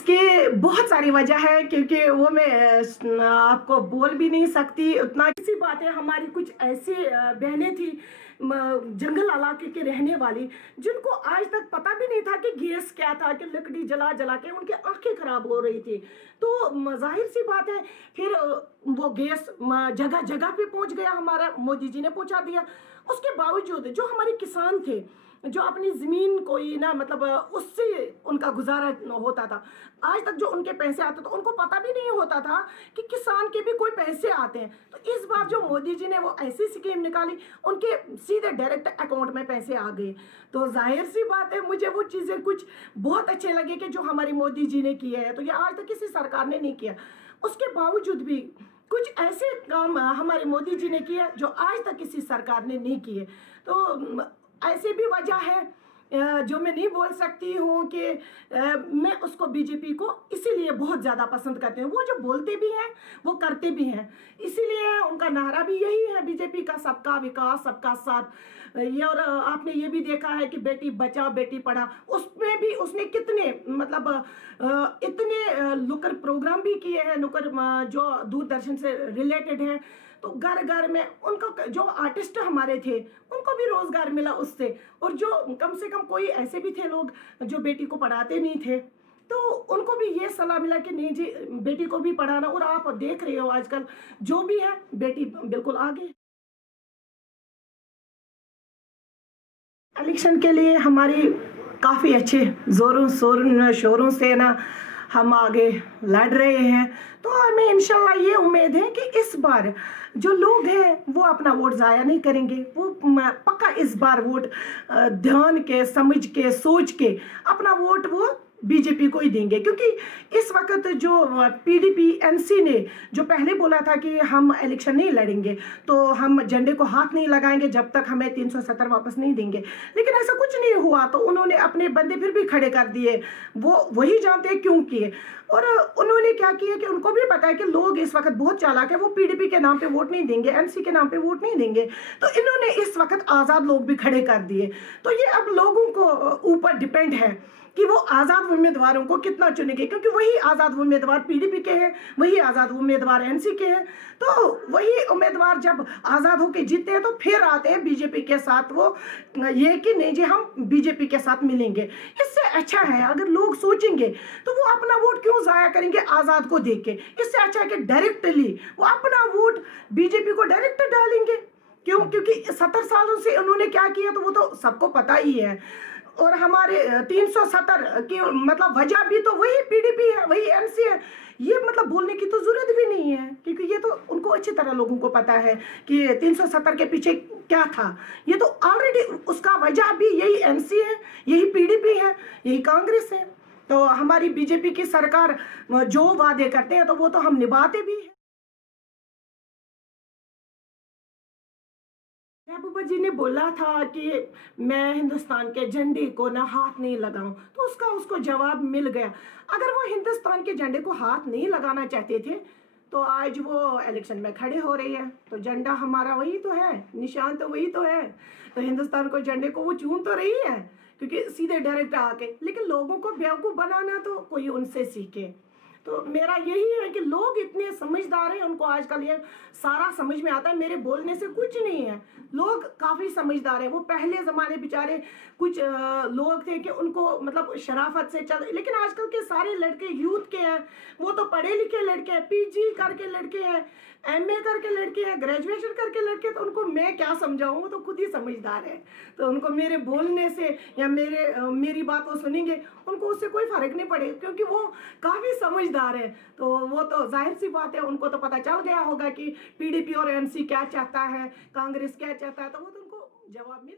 इसकी बहुत सारी वजह है, क्योंकि वो मैं आपको बोल भी नहीं सकती उतना। किसी बात है, हमारी कुछ ऐसी बहनें थी जंगल इलाके के रहने वाली, जिनको आज तक पता भी नहीं था कि गैस क्या था, कि लकड़ी जला जला के उनकी आंखें खराब हो रही थी। तो जाहिर सी बात है, फिर वो गैस जगह जगह पे पहुंच गया, हमारा मोदी जी ने पहुंचा दिया। उसके बावजूद जो हमारे किसान थे, जो अपनी ज़मीन कोई ना मतलब उससे उनका गुजारा होता था, आज तक जो उनके पैसे आते थे उनको पता भी नहीं होता था कि किसान के भी कोई पैसे आते हैं। तो इस बार जो मोदी जी ने वो ऐसी स्कीम निकाली, उनके सीधे डायरेक्ट अकाउंट में पैसे आ गए। तो जाहिर सी बात है, मुझे वो चीज़ें कुछ बहुत अच्छे लगे कि जो हमारी मोदी जी ने किए हैं, तो ये आज तक किसी सरकार ने नहीं किया। उसके बावजूद भी कुछ ऐसे काम हमारे मोदी जी ने किए जो आज तक किसी सरकार ने नहीं किए। तो ऐसी भी वजह है जो मैं नहीं बोल सकती हूँ कि मैं उसको बीजेपी को इसीलिए बहुत ज़्यादा पसंद करती हूँ। वो जो बोलते भी हैं वो करते भी हैं, इसीलिए उनका नारा भी यही है बीजेपी का, सबका विकास सबका साथ। ये और आपने ये भी देखा है कि बेटी बचाओ बेटी पढ़ाओ, उसमें भी उसने कितने मतलब इतने नुक्कड़ प्रोग्राम भी किए हैं, नुक्कड़ जो दूरदर्शन से रिलेटेड है। तो घर घर में उनको जो आर्टिस्ट हमारे थे उनको भी रोजगार मिला उससे, और जो कम से कम कोई ऐसे भी थे लोग जो बेटी को पढ़ाते नहीं थे, तो उनको भी ये सलाह मिला कि नहीं जी बेटी को भी पढ़ाना। और आप देख रहे हो आजकल जो भी है बेटी बिल्कुल आगे। इलेक्शन के लिए हमारी काफ़ी अच्छे जोरों शोरों से ना हम आगे लड़ रहे हैं। तो हमें इंशाल्लाह ये उम्मीद है कि इस बार जो लोग हैं वो अपना वोट ज़ाया नहीं करेंगे। वो पक्का इस बार वोट ध्यान के, समझ के, सोच के अपना वोट वो बीजेपी को ही देंगे। क्योंकि इस वक्त जो पीडीपी एनसी ने जो पहले बोला था कि हम इलेक्शन नहीं लड़ेंगे, तो हम झंडे को हाथ नहीं लगाएंगे जब तक हमें 370 वापस नहीं देंगे, लेकिन ऐसा कुछ नहीं हुआ। तो उन्होंने अपने बंदे फिर भी खड़े कर दिए, वो वही जानते हैं क्यों किए। और उन्होंने क्या किया कि उनको भी पता है कि लोग इस वक्त बहुत चालाक है, वो पीडीपी के नाम पे वोट नहीं देंगे, एनसी के नाम पे वोट नहीं देंगे। तो इन्होंने इस वक्त आज़ाद लोग भी खड़े कर दिए। तो ये अब लोगों को ऊपर डिपेंड है कि वो आज़ाद उम्मीदवारों को कितना चुनेंगे, क्योंकि वही आज़ाद उम्मीदवार पीडीपी के हैं, वही आज़ाद उम्मीदवार एनसी के हैं। तो वही उम्मीदवार जब आज़ाद होकर जीतते हैं तो फिर आते हैं बीजेपी के साथ, वो ये कि नहीं जी हम बीजेपी के साथ मिलेंगे। इससे अच्छा है अगर लोग सोचेंगे तो वो अपना वोट क्यों ज़ाया करेंगे आज़ाद को देख के। इससे अच्छा है कि डायरेक्टली वो अपना वोट बीजेपी को डायरेक्ट डालेंगे। क्यों? क्योंकि 70 सालों से उन्होंने क्या किया तो वो तो सबको पता ही है। और हमारे 370 की मतलब वजह भी तो वही पीडीपी है, वही एनसी है। ये मतलब बोलने की तो जरूरत भी नहीं है, क्योंकि ये तो उनको अच्छी तरह लोगों को पता है कि 370 के पीछे क्या था। ये तो ऑलरेडी उसका वजह भी यही एनसी है, यही पीडीपी है, यही कांग्रेस है। तो हमारी बीजेपी की सरकार जो वादे करते हैं तो वो तो हम निभाते भी हैं। महबूबा जी ने बोला था कि मैं हिंदुस्तान के झंडे को ना हाथ नहीं लगाऊं, तो उसका उसको जवाब मिल गया। अगर वो हिंदुस्तान के झंडे को हाथ नहीं लगाना चाहते थे तो आज वो इलेक्शन में खड़े हो रही है। तो झंडा हमारा वही तो है, निशान तो वही तो है। तो हिंदुस्तान को झंडे को वो चूम तो रही है, क्योंकि सीधे डायरेक्ट आके, लेकिन लोगों को बेवकूफ़ बनाना तो कोई उनसे सीखे। तो मेरा यही है कि लोग इतने समझदार हैं, उनको आजकल ये सारा समझ में आता है, मेरे बोलने से कुछ नहीं है। लोग काफ़ी समझदार हैं। वो पहले ज़माने बेचारे कुछ लोग थे कि उनको मतलब शराफत से चल, लेकिन आजकल के सारे लड़के यूथ के हैं, वो तो पढ़े लिखे लड़के हैं, पीजी करके लड़के हैं, एमए करके लड़के हैं, ग्रेजुएशन करके लड़के। तो उनको मैं क्या समझाऊँ, वो तो खुद ही समझदार है। तो उनको मेरे बोलने से या मेरी बात वो सुनेंगे, उनको उससे कोई फ़र्क नहीं पड़ेगा, क्योंकि वो काफ़ी समझदार है। तो वो तो जाहिर सी बात है, उनको तो पता चल गया होगा कि पीडीपी और एनसी क्या चाहता है, कांग्रेस क्या चाहता है, तो वो तो उनको जवाब मिल